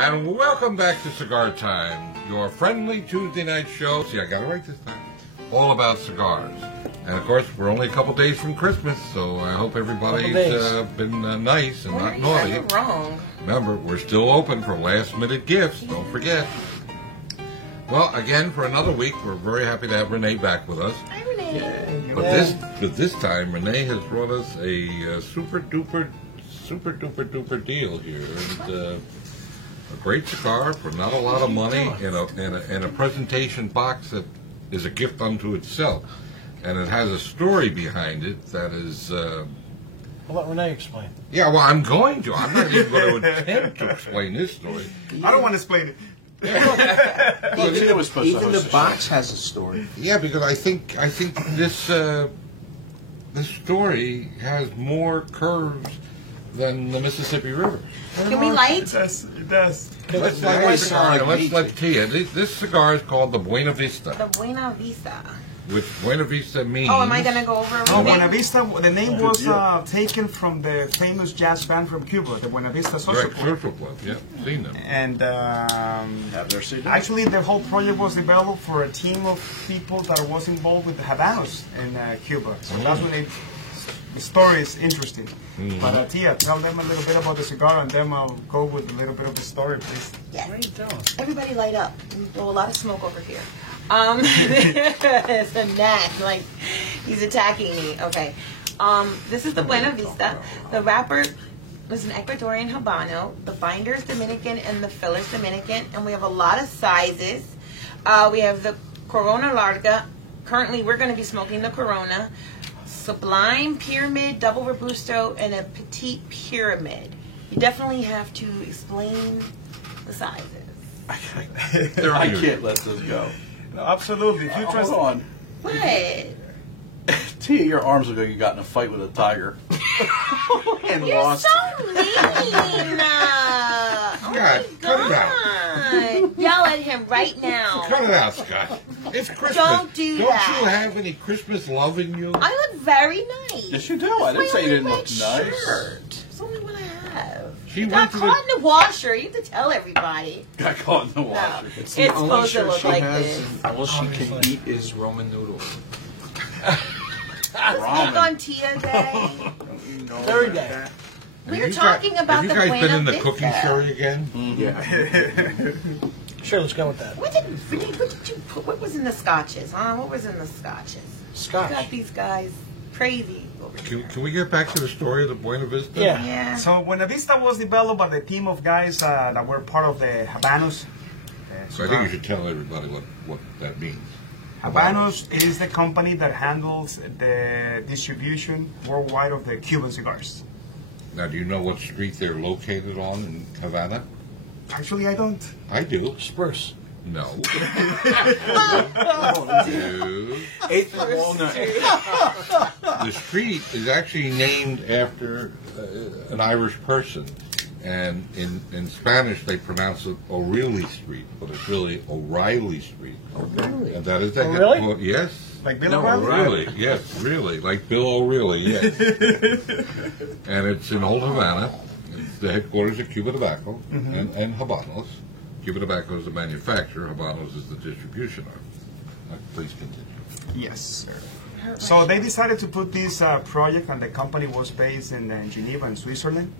And welcome back to Cigar Time, your friendly Tuesday night show. See, I got it right this time. All about cigars. And of course, we're only a couple days from Christmas, so I hope everybody's been nice and not naughty. You're wrong. Remember, we're still open for last-minute gifts. Don't forget. Well, again, for another week, we're very happy to have Renee back with us. Hi, Renee. But this time, Renee has brought us a super duper deal here, and a great cigar for not a lot of money, in a presentation box that is a gift unto itself, and it has a story behind it that is. I'll let Renee explain. Yeah, well, I'm going to. I'm not even going to attempt to explain this story. I don't want to explain it. Even the box has a story. Yeah, because I think this story has more curves than the Mississippi River. Can we light? It does. Let's light the cigar and let's let Tia. This cigar is called the Buena Vista, The Buena Vista. which Buena Vista means. Oh, am I going to go over Oh, it? Buena Vista, the name was taken from the famous jazz band from Cuba, the Buena Vista Social Right, Club. Social Club, yeah, seen them. And Have their CD. actually, the whole project was developed for a team of people that was involved with the Habanos in Cuba. So that's when the story is interesting. But Tia, tell them a little bit about the cigar, and then I'll go with a little bit of the story, please. Yes. What are you doing? Everybody light up. We blow a lot of smoke over here. It's a gnat. Like, he's attacking me. Okay. This is the Buena Vista. The wrapper is an Ecuadorian Habano. The binder is Dominican and the filler is Dominican. And we have a lot of sizes. We have the Corona Larga. Currently, we're going to be smoking the Corona. Sublime Pyramid, Double Robusto, and a Petite Pyramid. You definitely have to explain the sizes. I can't let this go. No, absolutely. If you trust Hold on. What? Tia, your arms are going to get in a fight with a tiger. And You're lost. so mean! Oh God, my cut it God! Yell at him right now. Cut it out, Scott. It's Christmas. Don't do that. Don't you have any Christmas love in you? I look very nice. Yes, you do. I didn't say you didn't look nice. Shirt. It's the only one I have. She Got went to caught in the washer. You have to tell everybody. Got caught in the No, water. it's The only supposed to shirt look she like has, this. and all she can eat is Roman noodles. Let's Ramen. speak on Tia Day. Third day. We were talking about the Have you guys been in the Buena cooking Vista. show again? Yeah. Sure, let's go with that. What did you put? What was in the scotches? Huh? What was in the scotches? Scotch. Got these guys crazy over here. Can we get back to the story of the Buena Vista? Yeah. Yeah. So Buena Vista was developed by the team of guys that were part of the Habanos. So I think you should tell everybody what that means. Habanos is the company that handles the distribution worldwide of the Cuban cigars. Now, do you know what street they're located on in Havana? Actually, I don't. I do. Spruce. No. No. 8th and Walnut. The street is actually named after an Irish person. And in Spanish, they pronounce it O'Reilly Street, but it's really O'Reilly Street. O'Reilly. And that is Oh, really? Well, yes. Like Bill No, O'Reilly? Really, yes, really. Like Bill O'Reilly, yes. And it's in Old Havana. It's the headquarters of Cuba Tobacco and Habanos. Cuba Tobacco is the manufacturer, Habanos is the distribution arm. Please continue. Yes, sir. So they decided to put this project, and the company was based in Geneva, in Switzerland.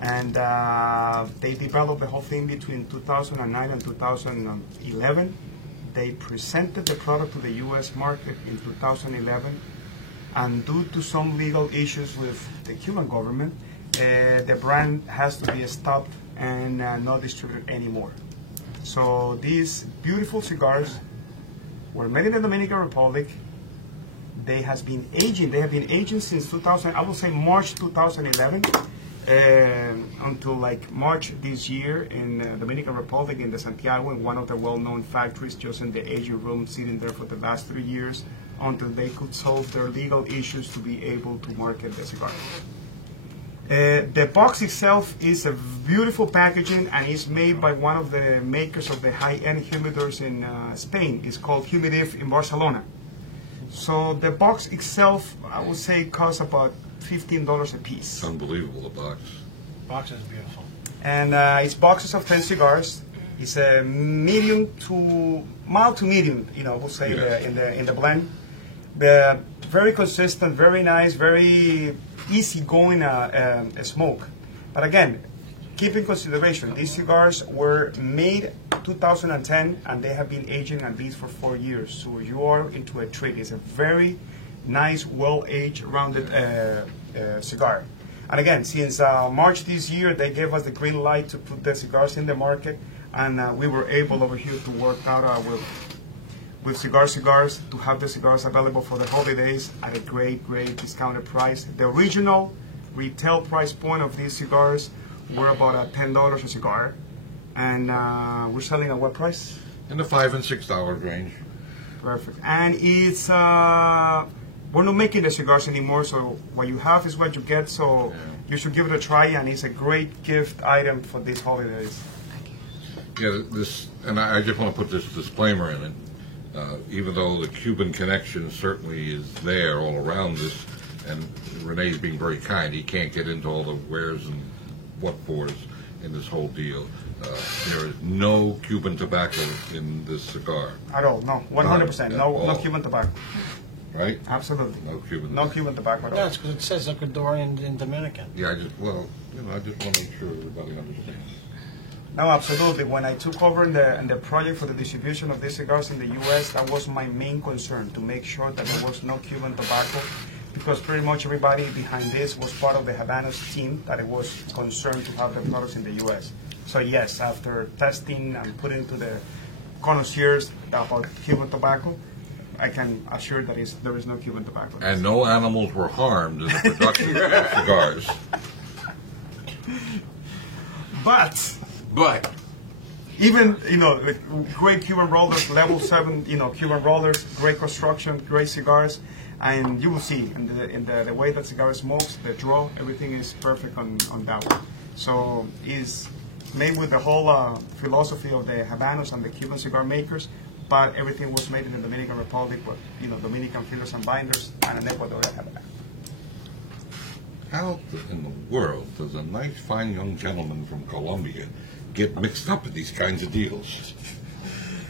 And they developed the whole thing between 2009 and 2011. They presented the product to the U.S. market in 2011, and due to some legal issues with the Cuban government, the brand has to be stopped and not distributed anymore. So these beautiful cigars were made in the Dominican Republic. They have been aging since 2000. I would say March 2011. Until like March this year in Dominican Republic in the Santiago, in one of the well-known factories, just in the aging room, sitting there for the last 3 years until they could solve their legal issues to be able to market the cigar. The box itself is a beautiful packaging, and is made by one of the makers of the high-end humidors in Spain. It's called Humidif in Barcelona. So the box itself, I would say, costs about $15 a piece. Unbelievable, the box. Box is beautiful. And it's boxes of 10 cigars. It's a medium to mild to medium, we'll say Yes. in the blend. The very consistent, very nice, very easy going smoke. But again, keep in consideration, these cigars were made 2010 and they have been aging at least for 4 years. So you are into a treat. It's a very nice, well-aged, rounded cigar. And again, since March this year, they gave us the green light to put the cigars in the market, and we were able over here to work out with Cigars to have the cigars available for the holidays at a great discounted price. The original retail price point of these cigars were about $10 a cigar, and we're selling at what price? In the $5 and $6 range. Perfect. And it's we're not making the cigars anymore, so what you have is what you get. So you should give it a try, and it's a great gift item for these holidays. Yeah, and I just want to put this disclaimer in it. Even though the Cuban connection certainly is there all around this, and Renee's being very kind, he can't get into all the wheres and what-fors in this whole deal. There is no Cuban tobacco in this cigar, At all, no, 100%, no Cuban tobacco. right? Absolutely. No Cuban. No Cuban tobacco at all. That's because it says Ecuadorian and Dominican. Yeah, I just want to make sure everybody understands. No, absolutely. When I took over in the project for the distribution of these cigars in the U.S., that was my main concern, to make sure that there was no Cuban tobacco, because pretty much everybody behind this was part of the Habanos team that it was concerned to have the products in the U.S. So yes, after testing and putting to the connoisseurs about Cuban tobacco, I can assure that there is no Cuban tobacco. And no animals were harmed in the production of cigars. But even the great Cuban rollers, level 7, Cuban rollers, great construction, great cigars, and you will see in the way that cigar smokes, the draw, everything is perfect on that one. So it's made with the whole philosophy of the Habanos and the Cuban cigar makers, but everything was made in the Dominican Republic with Dominican fillers and binders and an Ecuadorian Habano. How in the world does a nice, fine young gentleman from Colombia get mixed up in these kinds of deals?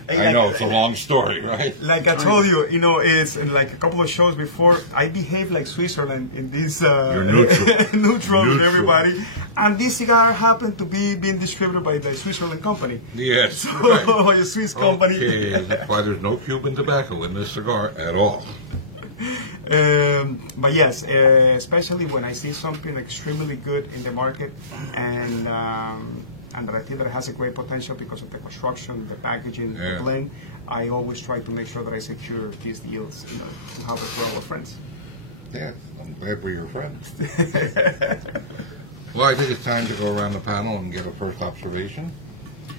I know it's a long story, right? Like I told you, it's like a couple of shows before, I behave like Switzerland in this You're neutral. neutral with everybody. And this cigar happened to be being distributed by the Switzerland company. Yes. So, Right. a Swiss company. Okay, that's why there's no Cuban tobacco in this cigar at all. But yes, especially when I see something extremely good in the market, and that I think that it has a great potential because of the construction, the packaging, the blend, I always try to make sure that I secure these deals, to have it for our friends. Yeah, I'm glad we're your friends. Well, I think it's time to go around the panel and get a first observation.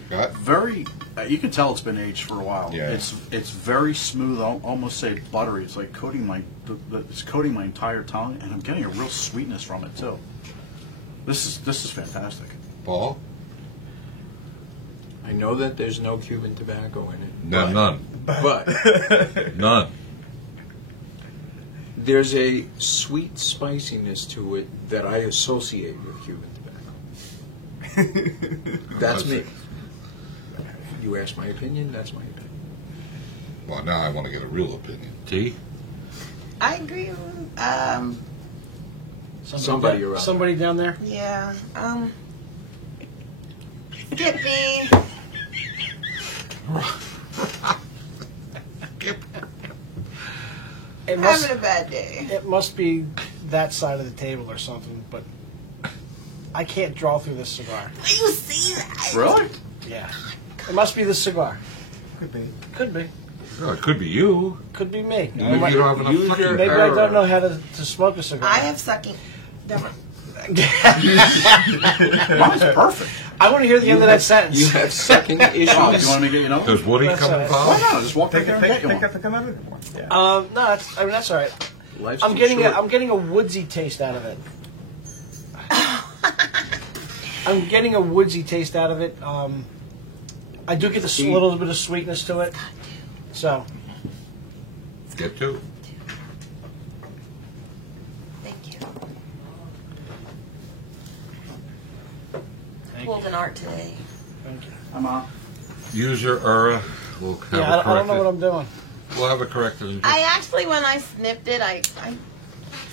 Scott? Very, you can tell it's been aged for a while. Yeah. It's very smooth. I'll almost say buttery. It's like coating it's coating my entire tongue, and I'm getting a real sweetness from it too. This is fantastic. Paul? I know that there's no Cuban tobacco in it. No, none. But None. there's a sweet spiciness to it that I associate with Cuban tobacco. That's me. You ask my opinion, that's my opinion. Well, now I want to get a real opinion. T? I agree. Somebody around. Somebody down there? Yeah. Skippy. Having a bad day. It must be that side of the table or something, but I can't draw through this cigar. You see that? Really? Yeah. It must be the cigar. Could be. Could be. Oh, it could be you. Could be me. Maybe you don't have enough use sucking your- Maybe power. I don't know how to smoke a cigar. I have sucking. Never. Mine's perfect. I want to hear the end of that sentence. You have sucking Oh, do you issues. want me to get you another? Does Woody That's come all right. involved? Why not? Just walk Take right a there and get you one. another one. Yeah. No, that's all right. Life's I'm too getting short. I'm getting a woodsy taste out of it. I'm getting a woodsy taste out of it. I do get a little bit of sweetness to it. So Get two. Thank you. pulled an art today. Thank you. I'm on. User error. We'll have Yeah, it I don't know what corrected. I'm doing. We'll have it corrected. in just- I actually, when I snipped it, I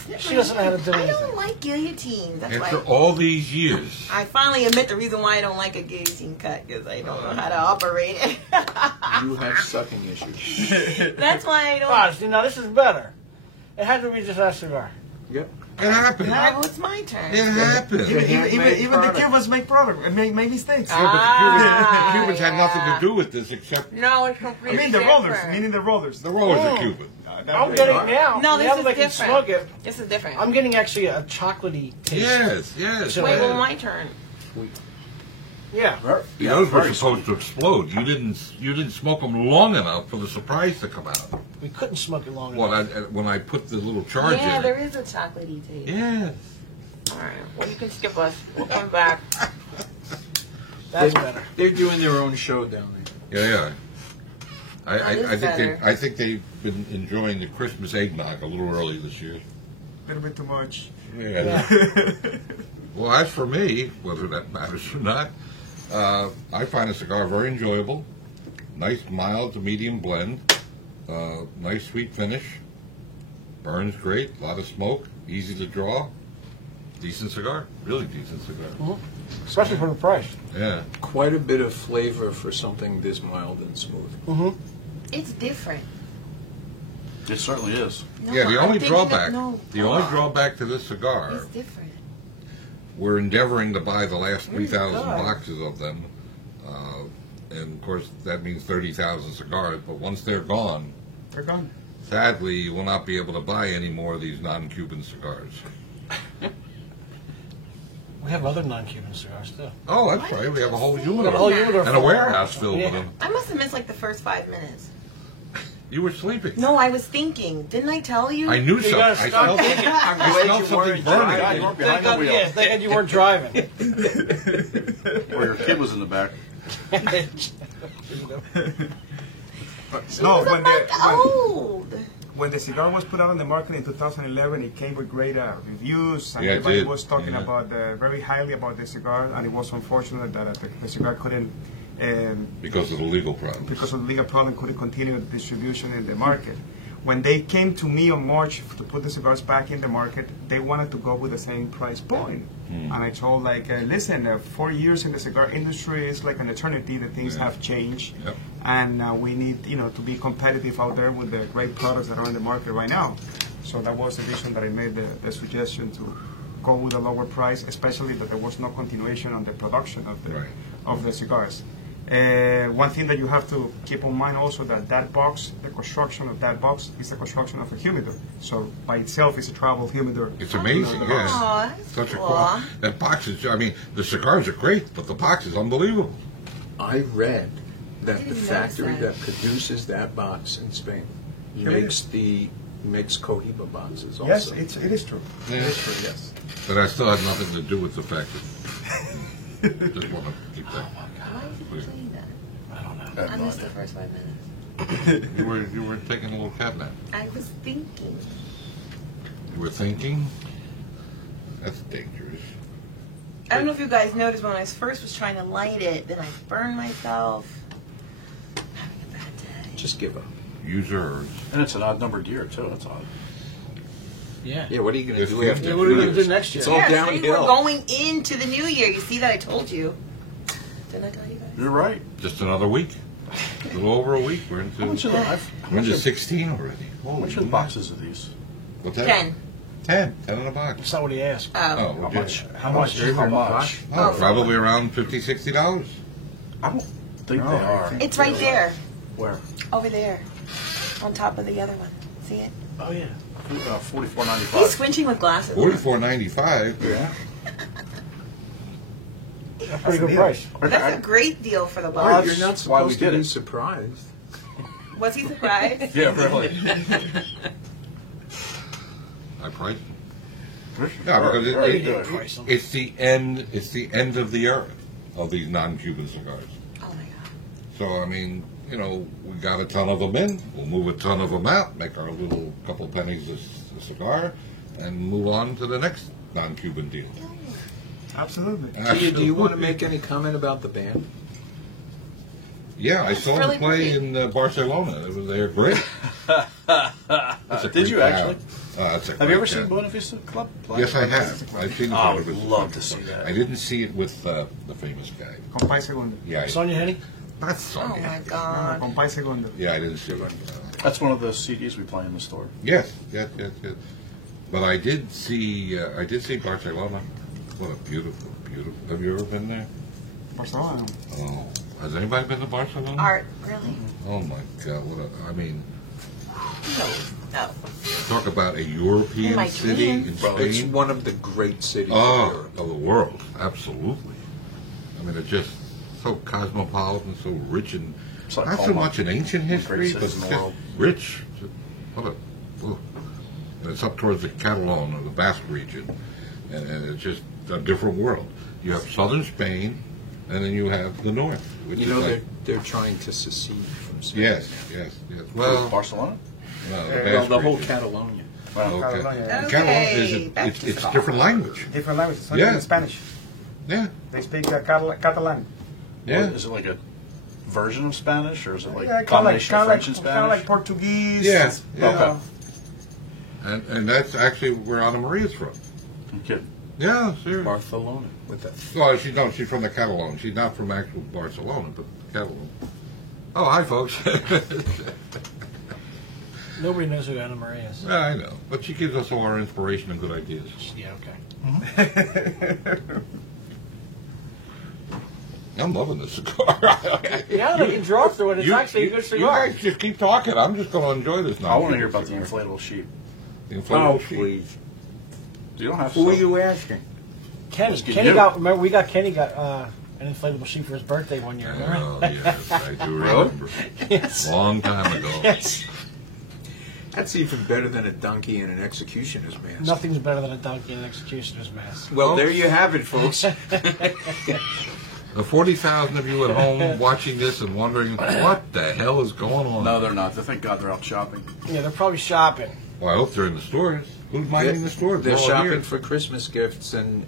snipped She my doesn't know how to do I anything. don't like guillotines. That's After why all these years, I finally admit the reason why I don't like a guillotine cut because I don't know how to operate it. You have sucking issues. That's why I don't. Ah, see, now this is better. It had to be just that cigar. Yep. it happened. Now it's my turn. It happened. Even the product. Cubans make product, make mistakes. Yeah, but Ah, the Cubans had nothing yeah. to do with this except No, it's I completely mean the different. rollers, meaning the rollers. the rollers Oh. are Cuban. I'm getting now. No, this now is that I can different. smoke it, This is different. I'm getting actually a chocolatey taste. Yes, yes. So- Wait, yes. well, my turn. Yeah. See, those were supposed to explode. You didn't smoke them long enough for the surprise to come out. We couldn't smoke it long Well, enough. when I put the little charge Yeah, in there it. is a chocolatey taste. Yes. All right. Well, you can skip us. We'll come back. That's better. They're doing their own show down there. Yeah, yeah. That is better. I think they've been enjoying the Christmas eggnog a little early this year. A little bit too much. Yeah. Well, as for me, whether that matters or not, I find a cigar very enjoyable. Nice mild to medium blend. Nice sweet finish. Burns great. A lot of smoke. Easy to draw. Decent cigar. Really decent cigar. Especially for the price. Yeah. Quite a bit of flavor for something this mild and smooth. It's different. It certainly is. No, Yeah, the I'm only thinking drawback, Of, no. the only drawback to this cigar, It's different. we're endeavoring to buy the last 3,000 God. boxes of them, and of course that means 30,000 cigars. But once they're gone, They're gone. sadly, you will not be able to buy any more of these non-Cuban cigars. We have other non-Cuban cigars too. Oh, that's right. We have a whole We got a whole humidor humidor and a full. warehouse filled Yeah. with them. I must have missed like the first 5 minutes. You were sleeping. No, I was thinking. Didn't I tell you? I knew You something. gotta I stop smelled, thinking. I smelled something burning. Yeah, you weren't behind the wheel. Yeah, thinking you weren't driving. Or your kid was in the back. No, It's a month old. when the cigar was put out on the market in 2011, it came with great reviews, and Yeah, it everybody did. was talking Yeah. about very highly about the cigar, and it was unfortunate that the cigar couldn't, Because of the legal problems. because of the legal problem, couldn't continue the distribution in the market. When they came to me in March to put the cigars back in the market, they wanted to go with the same price point. And I told, listen, 4 years in the cigar industry is like an eternity. The things Yeah. have changed. Yep. And we need, to be competitive out there with the great products that are in the market right now. So that was the reason that I made the suggestion to go with a lower price, especially that there was no continuation on the production Right. of the cigars. One thing that you have to keep in mind also that box, the construction of that box is the construction of a humidor. So by itself, it's a travel humidor. It's amazing, yes. Aw, that's Such a cool. that box is. I mean, the cigars are great, but the box is unbelievable. I read that didn't the notice factory that. that produces that box in Spain makes Cohiba boxes also. Yes, it is true. Yeah. It is true, yes. But I still had nothing to do with the fact that. Just want to keep that. Why is he saying that? I don't know. I missed the first 5 minutes. You were taking a little cat nap. I was thinking. You were thinking. That's dangerous. I don't know if you guys noticed when I first was trying to light it, then I burned myself. I'm having a bad day. Just give up. Users. And it's an odd numbered year, too. That's odd. Yeah. Yeah, what are you going to If do you- after Yeah, what are we New gonna Year's? do next year? It's all Yeah, see, downhill. we're going into the new year. You see that? I told you. Didn't I tell you guys? You're right. Just another week. A little over a week. We're How much into. are the, how We're into much are, 16 already. how Holy much are the moly. boxes of these? What's that? 10. 10 in a box. That's not what he asked. Oh. Oh, How okay. much? How much? How much? Oh, probably around $50, $60. I don't think they are. It's right there. Where? Over there. On top of the other one. See it? Oh yeah. He's $44.95. squinching with glasses. $44.95. Yeah. That's a pretty good price. That's a great deal for the Well, box. You're not That's why we supposed to did be it. surprised. Was he surprised? Yeah, really. I priced it. Yeah, because very good. it's the end. It's the end of the era of these non-Cuban cigars. Oh my god. So I mean, we got a ton of them in. We'll move a ton of them out, make our little couple pennies a cigar, and move on to the next non-Cuban deal. Absolutely. Tia, do you want to make any comment about the band? Yeah, I saw really them play pretty. in Barcelona. They're great. It's a Did great you crowd. actually? It's a Have great you ever seen crowd. Buena Vista Club play? Yes, I have. I've seen it. Oh, I would love to see that. I didn't see it with the famous guy. Compay Segundo. Yeah, Sonia Henny? that's Oh Sonia. my No, God. Compay Segundo. Yeah, I didn't see it. That's one of the CDs we play in the store. Yes. But I did see Barcelona. What a beautiful. Have you ever been there? Barcelona. Oh, has anybody been to Barcelona? Art, really? Oh my God! I mean, No. talk about a European In my city in dreams. Well, it's Spain. one of the great cities of Oh, Europe. of the world, absolutely. I mean, it's just so cosmopolitan, so rich, and It's like not so Hallmark. much in ancient history, Great but cities in the just world. rich. What a, ooh. And it's up towards the Catalan or the Basque region, and it's just a different world. You have southern Spain, and then you have the north, which You is know, like, they're trying to secede from Spain. yes. Well, Barcelona? no, Well, Basque the whole region. Catalonia. Well, Okay. Catalonia. Catalan back is to it's Scotland. different language. Different language. It's not Yeah. even Spanish. Yeah, They speak Catalan. yeah. Is it like a version of Spanish, or is it like Yeah, a combination of French and kind of Spanish? like Portuguese. Yeah, It's, yeah. Okay. And that's actually where Anna Maria's from. I'm kidding. Yeah, seriously. Barcelona with that. Well, she's from the Catalan. She's not from actual Barcelona, but Catalan. Oh, hi, folks. Nobody knows who Anna Maria is. I know, but she gives us all our inspiration and good ideas. Yeah, okay. I'm loving this cigar. Yeah, they can draw through it. It's actually a good You cigar. guys just keep talking. I'm just going to enjoy this now. I want to hear about the inflatable sheep. The inflatable Oh, sheep. please. You don't have to. Who are you asking? Kenny get you. remember we got Kenny got an inflatable sheep for his birthday one year. Remember? Oh, yes, I do remember. Yes. Long time ago. Yes. That's even better than a donkey and an executioner's mask. Nothing's better than a donkey and an executioner's mask. Well, there you have it, folks. The 40,000 of you at home watching this and wondering what the hell is going on. No, they're not. Thank God they're out shopping. Yeah, they're probably shopping. Well, I hope they're in the stores. Who's minding the stores? They're We're all shopping here. for Christmas gifts and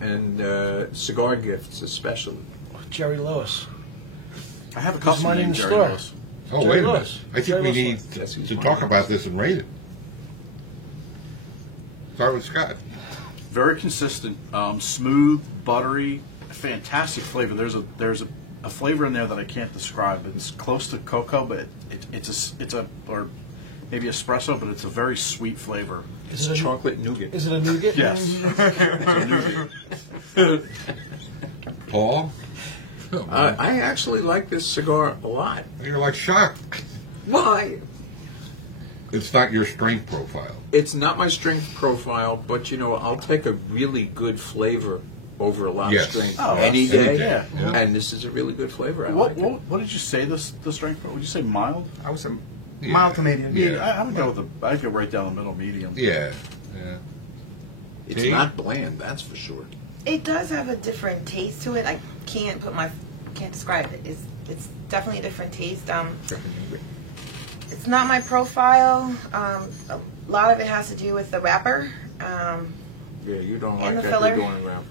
cigar gifts, especially. Jerry Lewis. I have a Who's customer minding named the Jerry store? Lewis. Oh, Jerry wait a minute. Lewis. I think Jerry we Lewis. need Yes, he's to mine. talk about this and rate it. Start with Scott. Very consistent, smooth, buttery, fantastic flavor. There's a flavor in there that I can't describe. It's close to cocoa, but it's a or maybe espresso, but it's a very sweet flavor. Is it a, Chocolate nougat. is it a nougat? Yes. Paul? I actually like this cigar a lot. You're like shocked. Why? It's not your strength profile. It's not my strength profile, but I'll take a really good flavor over a lot Yes. of strength Oh, any any day. day, yeah. And this is a really good flavor. I What, like it. what did you say the strength? Would you say mild? I was a Yeah. mild Canadian. Yeah. I would go with I'd go right down the middle, medium. Yeah. It's Tea? not bland, that's for sure. It does have a different taste to it. I can't describe it. It's definitely a different taste. It's not my profile. A lot of it has to do with the wrapper, Yeah, you don't And like the that filler. they're going around.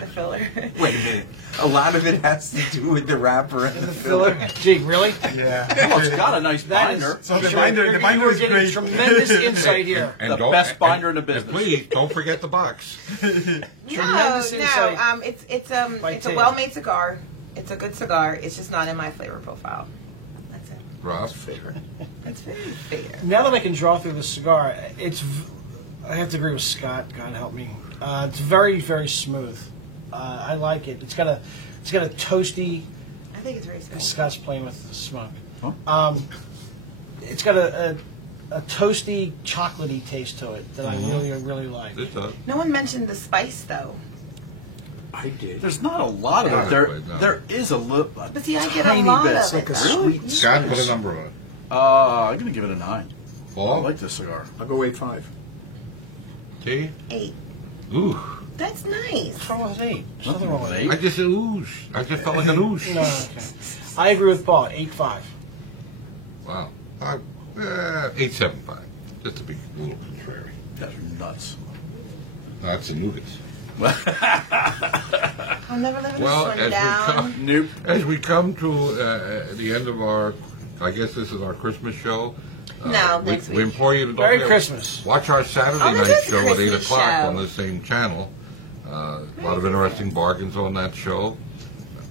the filler. Wait a minute. A lot of it has to do with the wrapper and the filler. Gee, really? Yeah. Oh, it's got a nice That is- binder. So the Sure, binder, you're- the binder you're is getting great. tremendous insight here. The don't- best binder in the and business. please don't forget the box. Tremendous insight It's by a Tia. well-made cigar. It's a good cigar. It's just not in my flavor profile. That's it. Ross? Fair. That's very fair. Now that I can draw through the cigar, I have to agree with Scott. God help me. It's very, very smooth. I like it. It's got a toasty. I think it's very smooth. Scott's playing with smoke. Huh? It's got a toasty, chocolatey taste to it that I really, really like. This does. No one mentioned the spice though. I did. There's not a lot of Yeah, it. There, but no. there is a little. But see, I get a tiny lot bit. of It's it. like a Really? sweet Scott, put a spice. number on it. I'm gonna give it a 9. I Paul? like this cigar. I'll go 8.5. T? 8. Ooh. That's nice. What's wrong with 8? There's nothing wrong with 8. I just said oosh. I just felt like an oosh. No, okay. I agree with Paul. 8.5. Wow. 8.75. Just to be a little contrary. You guys are nuts. No, that's the nougats. I'm never living Well, this one down. Nope. as we come to the end of our, I guess this is our Christmas show. No, we, next we week. implore you to don't Merry forget, Christmas. watch our Saturday Oh, this night is a show at 8 Christmas o'clock show. on the same channel. A lot of interesting bargains on that show.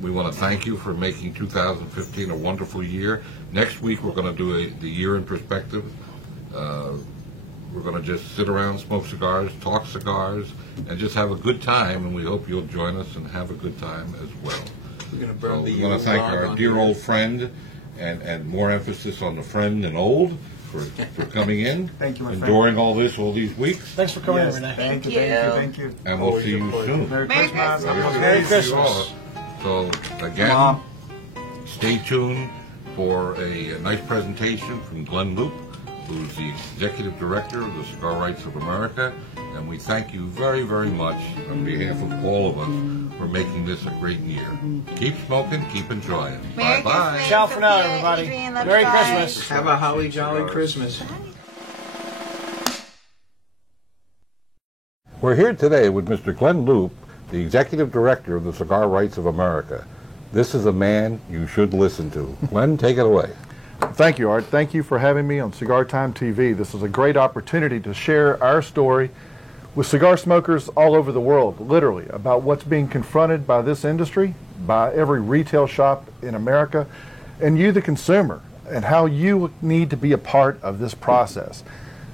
We want to thank you for making 2015 a wonderful year. Next week we're going to do the year in perspective. We're going to just sit around, smoke cigars, talk cigars, and just have a good time. And we hope you'll join us and have a good time as well. We're going to So burn the we want to thank Yule log our on dear here. old friend, and more emphasis on the friend than old, for coming in. Thank you, my friend. enduring all these weeks. Thanks for coming Yes, in, Renee. thank you, Thank thank you, you. thank you. And we'll Always see a you pleasure. soon. Merry Merry Christmas. Christmas. Merry See you Christmas. all. So again, stay tuned for a nice presentation from Glenn Loop, who's the Executive Director of the Cigar Rights of America. And we thank you very, very much on behalf of all of us for making this a great year. Keep smoking, keep enjoying. Merry Bye-bye. Christmas, Ciao for now, Sophia, everybody. Adrian, love Merry you guys. Christmas. Have a holly jolly Christmas. We're here today with Mr. Glenn Loop, the Executive Director of the Cigar Rights of America. This is a man you should listen to. Glenn, take it away. Thank you, Art. Thank you for having me on Cigar Time TV. This is a great opportunity to share our story with cigar smokers all over the world, literally, about what's being confronted by this industry, by every retail shop in America, and you, the consumer, and how you need to be a part of this process.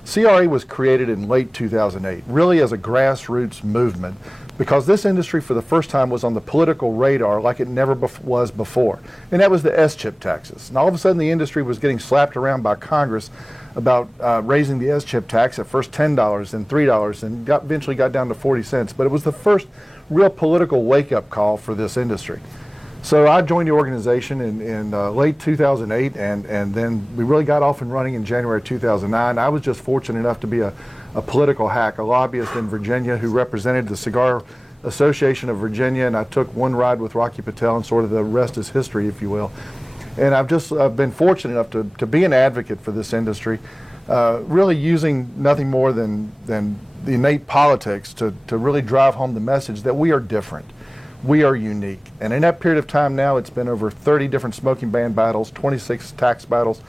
CRA was created in late 2008, really as a grassroots movement, because this industry for the first time was on the political radar like it never was before. And that was the S-chip taxes. And all of a sudden the industry was getting slapped around by Congress about raising the S-chip tax, at first $10, then $3, and eventually got down to 40 cents. But it was the first real political wake-up call for this industry. So I joined the organization in late 2008, and then we really got off and running in January 2009. I was just fortunate enough to be a political hack, a lobbyist in Virginia who represented the Cigar Association of Virginia, and I took one ride with Rocky Patel, and sort of the rest is history, if you will. And I've just been fortunate enough to be an advocate for this industry, really using nothing more than the innate politics to really drive home the message that we are different. We are unique. And in that period of time now, it's been over 30 different smoking ban battles, 26 tax battles,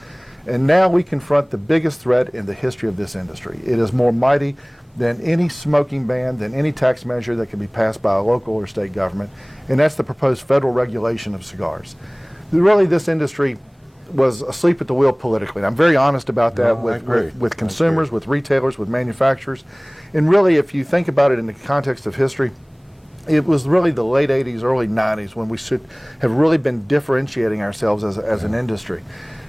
and now we confront the biggest threat in the history of this industry. It is more mighty than any smoking ban, than any tax measure that can be passed by a local or state government, and that's the proposed federal regulation of cigars. Really, this industry was asleep at the wheel politically, and I'm very honest about that with consumers, with retailers, with manufacturers. And really, if you think about it in the context of history, it was really the late 80s, early 90s when we should have really been differentiating ourselves as an industry.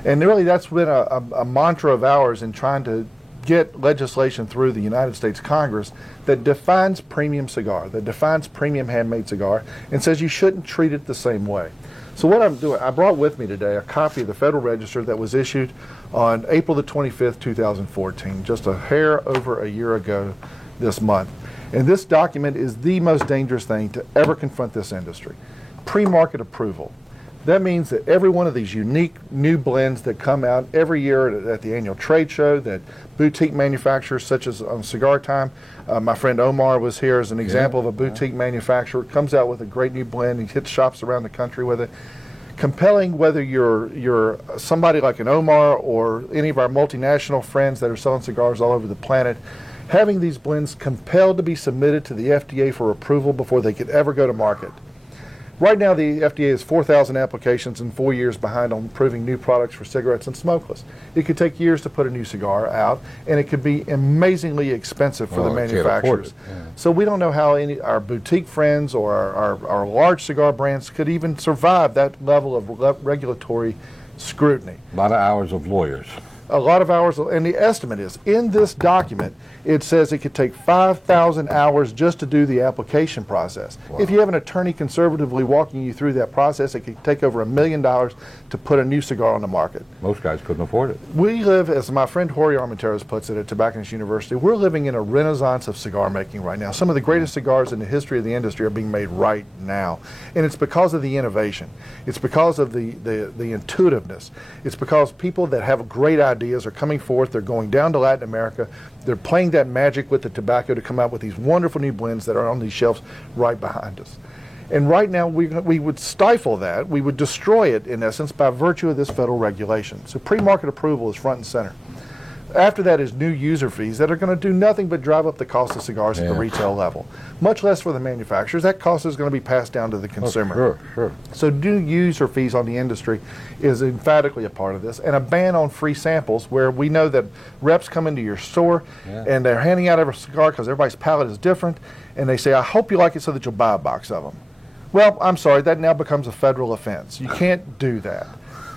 And really that's been a mantra of ours in trying to get legislation through the United States Congress that defines premium cigar, that defines premium handmade cigar, and says you shouldn't treat it the same way. So what I'm doing, I brought with me today a copy of the Federal Register that was issued on April the 25th, 2014, just a hair over a year ago this month. And this document is the most dangerous thing to ever confront this industry. Pre-market approval. That means that every one of these unique new blends that come out every year at the annual trade show, that boutique manufacturers such as on Cigar Time, my friend Omar was here as an example of a boutique manufacturer, comes out with a great new blend, he hits shops around the country with it. Compelling, whether you're somebody like an Omar or any of our multinational friends that are selling cigars all over the planet, having these blends compelled to be submitted to the FDA for approval before they could ever go to market. Right now, the FDA has 4,000 applications and 4 years behind on approving new products for cigarettes and smokeless. It could take years to put a new cigar out, and it could be amazingly expensive for the manufacturers. So we don't know how our boutique friends or our large cigar brands could even survive that level of regulatory scrutiny. A lot of hours of lawyers. A lot of hours, and the estimate is, in this document, it says it could take 5,000 hours just to do the application process. Wow. If you have an attorney conservatively walking you through that process, it could take over $1 million to put a new cigar on the market. Most guys couldn't afford it. We live, as my friend Jorge Armenteros puts it at Tobacconist University, we're living in a renaissance of cigar making right now. Some of the greatest cigars in the history of the industry are being made right now. And it's because of the innovation. It's because of the intuitiveness. It's because people that have great ideas ideas are coming forth. They're going down to Latin America. They're playing that magic with the tobacco to come out with these wonderful new blends that are on these shelves right behind us. And right now, we would stifle that. We would destroy it, in essence, by virtue of this federal regulation. So pre-market approval is front and center. After that is new user fees that are going to do nothing but drive up the cost of cigars at the retail level. Much less for the manufacturers. That cost is going to be passed down to the consumer. Sure. So new user fees on the industry is emphatically a part of this. And a ban on free samples, where we know that reps come into your store and they're handing out every cigar because everybody's palate is different. And they say, I hope you like it so that you'll buy a box of them. Well, I'm sorry, that now becomes a federal offense. You can't do that.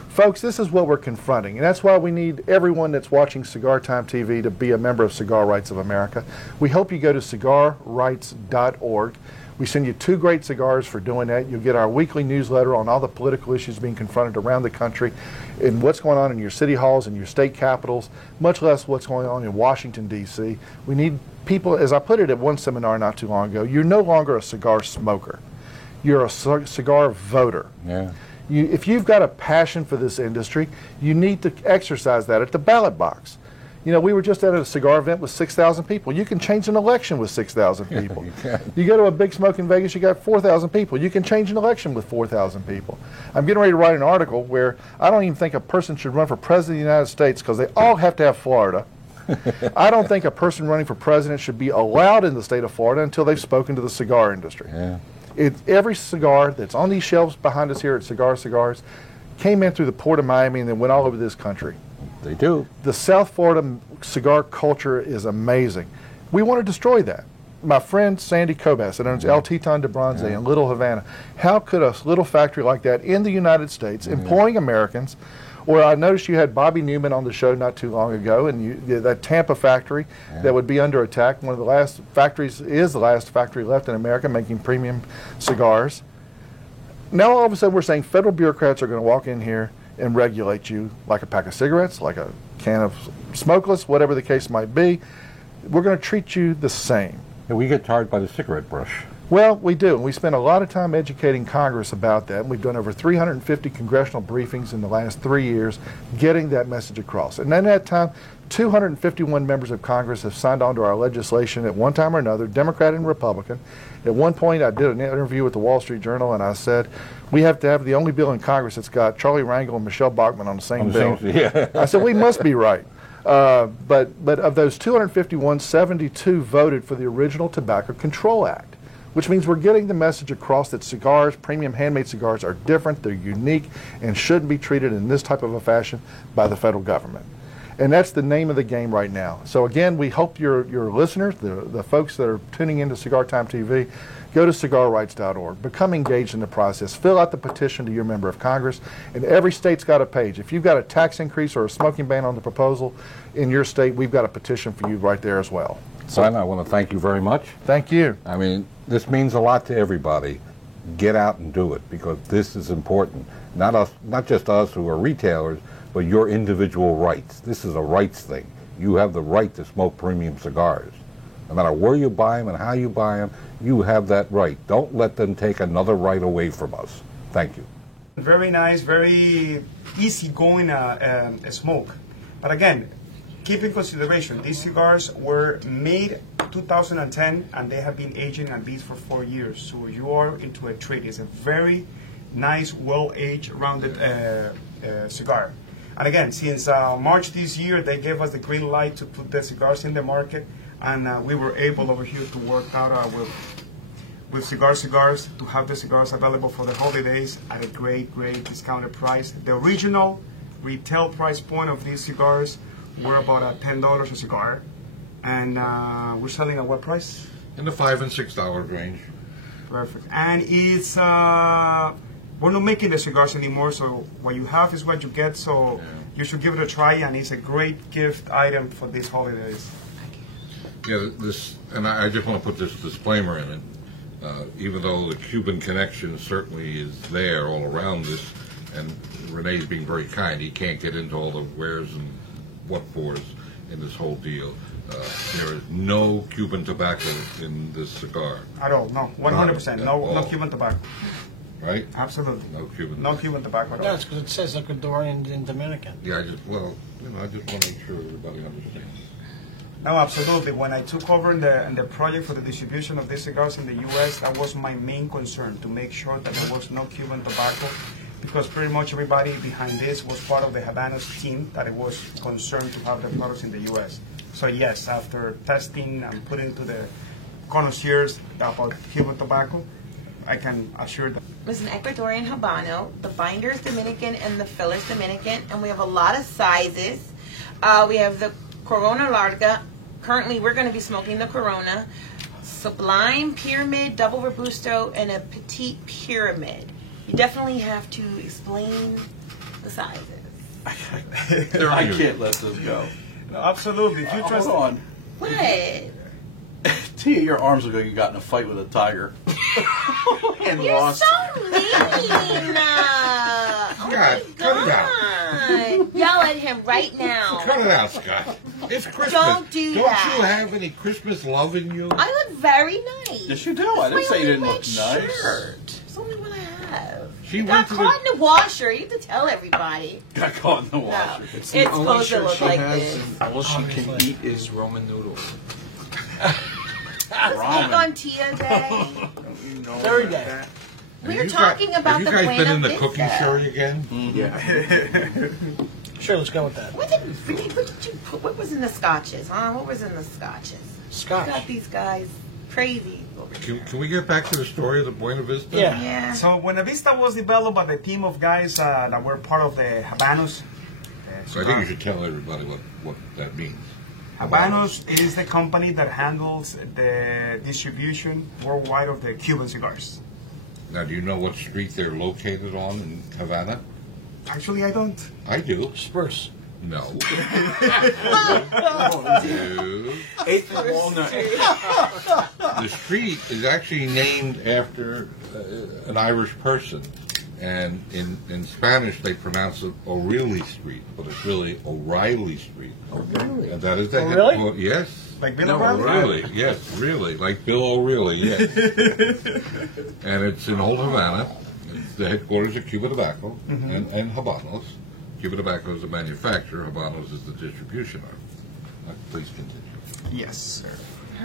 Folks, this is what we're confronting, and that's why we need everyone that's watching Cigar Time TV to be a member of Cigar Rights of America. We hope you go to cigarrights.org. We send you 2 great cigars for doing that. You'll get our weekly newsletter on all the political issues being confronted around the country and what's going on in your city halls and your state capitals, much less what's going on in Washington, D.C. We need people, as I put it at one seminar not too long ago, you're no longer a cigar smoker. You're a cigar voter. Yeah. If you've got a passion for this industry, you need to exercise that at the ballot box. You know, we were just at a cigar event with 6,000 people. You can change an election with 6,000 people. You go to a big smoke in Vegas, you got 4,000 people. You can change an election with 4,000 people. I'm getting ready to write an article where I don't even think a person should run for president of the United States because they all have to have Florida. I don't think a person running for president should be allowed in the state of Florida until they've spoken to the cigar industry. Yeah. Every cigar that's on these shelves behind us here at Cigars came in through the port of Miami and then went all over this country. They do. The South Florida cigar culture is amazing. We want to destroy that. My friend Sandy Kobas, that owns El Titan de Bronze in Little Havana, how could a little factory like that in the United States, employing Americans, or I noticed you had Bobby Newman on the show not too long ago, and that Tampa factory that would be under attack, one of the last factories, is the last factory left in America making premium cigars. Now all of a sudden we're saying federal bureaucrats are going to walk in here and regulate you like a pack of cigarettes, like a can of smokeless, whatever the case might be. We're going to treat you the same. Yeah, we get tarred by the cigarette brush. Well, we do, and we spend a lot of time educating Congress about that. We've done over 350 congressional briefings in the last 3 years getting that message across. And in that time, 251 members of Congress have signed on to our legislation at one time or another, Democrat and Republican. At one point, I did an interview with the Wall Street Journal, and I said, we have to have the only bill in Congress that's got Charlie Rangel and Michelle Bachmann on the same bill. I said, we must be right. But of those 251, 72 voted for the original Tobacco Control Act, which means we're getting the message across that cigars, premium handmade cigars, are different, they're unique, and shouldn't be treated in this type of a fashion by the federal government. And that's the name of the game right now. So again, we hope your listeners, the folks that are tuning into Cigar Time TV, go to cigarrights.org, become engaged in the process, fill out the petition to your member of Congress, and every state's got a page. If you've got a tax increase or a smoking ban on the proposal in your state, we've got a petition for you right there as well. So I want to thank you very much. Thank you. I mean, this means a lot to everybody. Get out and do it, because this is important. Not just us who are retailers, but your individual rights. This is a rights thing. You have the right to smoke premium cigars. No matter where you buy them and how you buy them, you have that right. Don't let them take another right away from us. Thank you. Very nice, very easy-going smoke. But again, keep in consideration, these cigars were made 2010, and they have been aging at least for 4 years. So you are into a treat. It's a very nice, well-aged, rounded cigar. And again, since March this year, they gave us the green light to put the cigars in the market, and we were able over here to work out with Cigars to have the cigars available for the holidays at a great discounted price. The original retail price point of these cigars were about $10 a cigar, and we're selling at what price? In the $5 and $6 range. Perfect. And it's we're not making the cigars anymore, so what you have is what you get. So you should give it a try, and it's a great gift item for these holidays. Yeah, and I just want to put this disclaimer in it. Even though the Cuban connection certainly is there all around this, and Rene's being very kind, he can't get into all the wheres and what-fors in this whole deal. There is no Cuban tobacco in this cigar. At all, no, 100%, no Cuban tobacco. right? Absolutely. No Cuban. No Cuban tobacco at all. That's because it says Ecuadorian and Dominican. Yeah, I just want to make sure everybody understands. No, absolutely. When I took over in the project for the distribution of these cigars in the U.S., that was my main concern, to make sure that there was no Cuban tobacco, because pretty much everybody behind this was part of the Habanos team that it was concerned to have the products in the U.S. So yes, after testing and putting to the connoisseurs about Cuban tobacco, I can assure them. It's an Ecuadorian Habano. The binder is Dominican and the filler is Dominican, and we have a lot of sizes. We have the Corona Larga. Currently, we're going to be smoking the Corona, Sublime Pyramid, Double Robusto, and a Petite Pyramid. You definitely have to explain the sizes. I can't let this go. No, absolutely. If you trust, Hold on. What? Tia, your arms look like you got in a fight with a tiger. And You're lost. so mean! Oh God, my cut it God! Yell at him right now. Cut it out, Scott. It's Christmas. Don't do Don't that. you have any Christmas love in you? I look very nice. Yes, you do. I didn't It's say my you didn't only look red nice. shirt. It's the only one I have. She It went got to caught in the washer. You have to tell everybody. Got caught in the No, washer. it's The only supposed to shirt look she like has, this. and all she can Obviously. eat is ramen noodles. Let's Ramen. speak on Tia Day. You know Very about good. that? We're Have you talking about Have the you guys been in Buena the cookie Vista. show again? Yeah. Sure, let's go with that. What did you put? What was in the scotches? Huh? What was in the scotches? Scotch. Got these guys crazy. Can we get back to the story of the Buena Vista? Yeah. Yeah. So Buena Vista was developed by the team of guys that were part of the Habanos. So I think you should tell everybody what that means. Habanos is the company that handles the distribution worldwide of the Cuban cigars. Now, do you know what street they're located on in Havana? Actually, I don't. I do. Spruce. No. No. 8th and Walnut. The street is actually named after an Irish person. And in Spanish, they pronounce it O'Reilly Street, but it's really O'Reilly Street. Really? And that is the O'Reilly? headquarters. Yes. Like Bill No, O'Reilly? Really, yes, really. Like Bill O'Reilly, yes. And it's in Old Havana. It's the headquarters of Cuba Tobacco and Habanos. Cuba Tobacco is the manufacturer, Habanos is the distribution arm. Please continue. Yes, sir.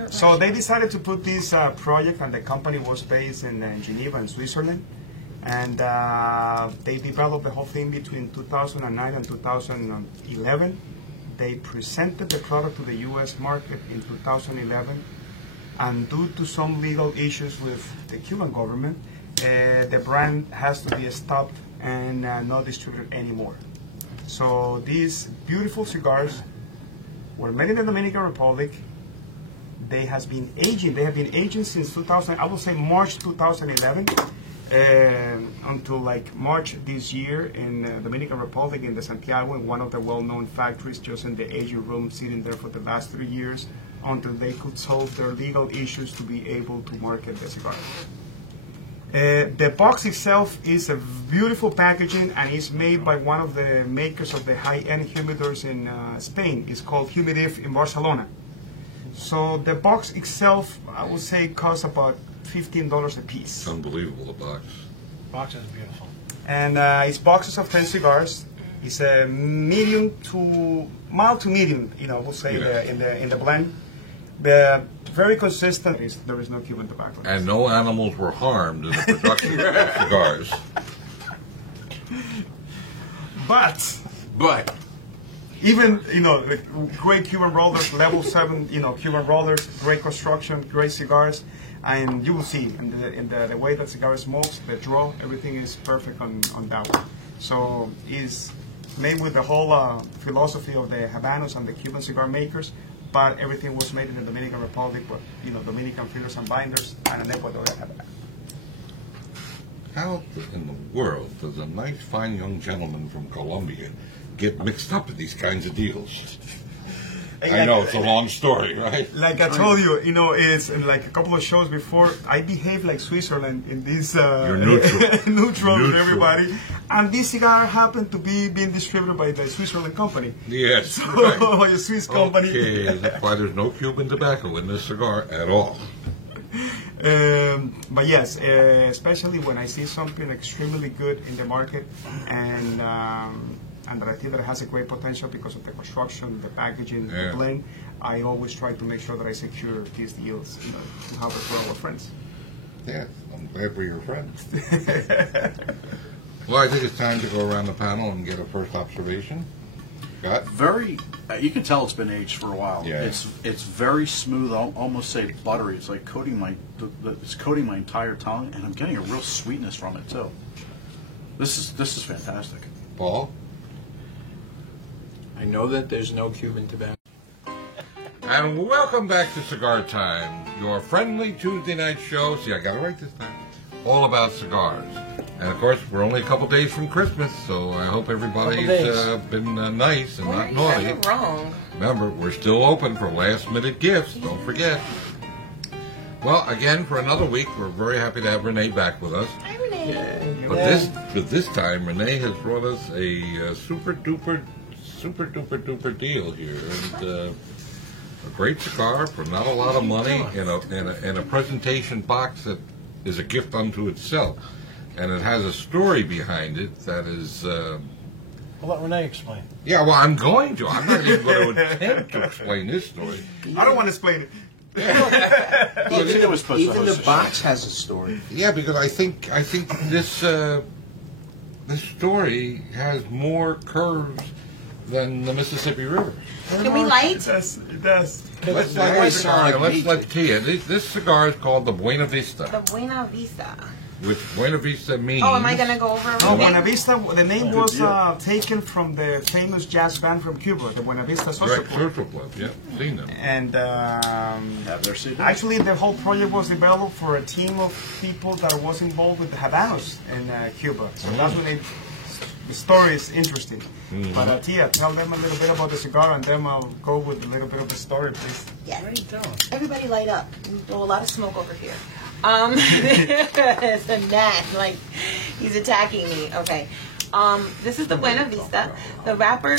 So they decided to put this project, and the company was based in Geneva, in Switzerland. And they developed the whole thing between 2009 and 2011. They presented the product to the U.S. market in 2011. And due to some legal issues with the Cuban government, the brand has to be stopped and not distributed anymore. So these beautiful cigars were made in the Dominican Republic. They have been aging since 2000. I would say March 2011 until like March this year in Dominican Republic in the Santiago, in one of the well-known factories, just in the aging room, sitting there for the last 3 years until they could solve their legal issues to be able to market the cigar. The box itself is a beautiful packaging, and is made by one of the makers of the high-end humidors in Spain. It's called Humidif in Barcelona. So the box itself, I would say, costs about $15 a piece. It's unbelievable, the box. Box is beautiful. And it's boxes of 10 cigars. It's a mild to medium, we'll say Yeah. in the blend. The very consistent. There is no Cuban tobacco. And no animals were harmed in the production of cigars. But But even the great Cuban rollers, level 7, Cuban rollers, great construction, great cigars, and you will see in the way that cigar smokes, the draw, everything is perfect on that one. So it's made with the whole philosophy of the Habanos and the Cuban cigar makers, but everything was made in the Dominican Republic with Dominican fillers and binders, and an Ecuadorian Habano. How in the world does a nice, fine young gentleman from Colombia get mixed up in these kinds of deals? I know it's a long story, right? Like I told you, it's like a couple of shows before, I behave like Switzerland in this You're neutral. neutral with Neutral. everybody. And this cigar happened to be being distributed by the Switzerland company. Yes. So, Right. a Swiss company. Okay, that's why there's no Cuban tobacco in this cigar at all. But yes, especially when I see something extremely good in the market and that I think that it has a great potential because of the construction, the packaging, Yeah. the blend, I always try to make sure that I secure these deals, to have it for our friends. Yes, I'm glad we're your friends. Well, I think it's time to go around the panel and get a first observation. Scott? Very, you can tell it's been aged for a while. Yeah. It's very smooth. I'll almost say buttery. It's like coating it's coating my entire tongue, and I'm getting a real sweetness from it too. This is fantastic. Paul? I know that there's no Cuban tobacco. And welcome back to Cigar Time, your friendly Tuesday night show. See, I got it right this time. All about cigars. And of course, we're only a couple days from Christmas, so I hope everybody's been nice and not naughty. You're wrong. Remember, we're still open for last-minute gifts. Don't forget. Well, again, for another week, we're very happy to have Renee back with us. Hi, Renee. But this time, Renee has brought us a super duper deal here, and a great cigar for not a lot of money, and a presentation box that is a gift unto itself, and it has a story behind it that is. I'll let Renee explain. Yeah, well, I'm going to. I'm not even going to attempt to explain this story. I don't want to explain it. It was supposed to Even host the a box show. has a story. Yeah, because I think this story has more curves than the Mississippi River. Can we light? It does. Let's That light might the sound cigar like and let's meat. let Tia. This cigar is called the Buena Vista, The Buena Vista. which Buena Vista means. Oh, am I gonna go over Oh, everything? Buena Vista, the name was taken from the famous jazz band from Cuba, the Buena Vista Social Right, Club. Social Club. Yeah, seen them. And Have their CD. actually, the whole project was developed for a team of people that was involved with the Habanos in Cuba. So that's when the story is interesting. But Tia, tell them a little bit about the cigar, and then I'll go with a little bit of the story, please. Yes. Everybody light up. We blow a lot of smoke over here. It's a gnat. Like, he's attacking me. Okay. This is the Buena Vista. The wrapper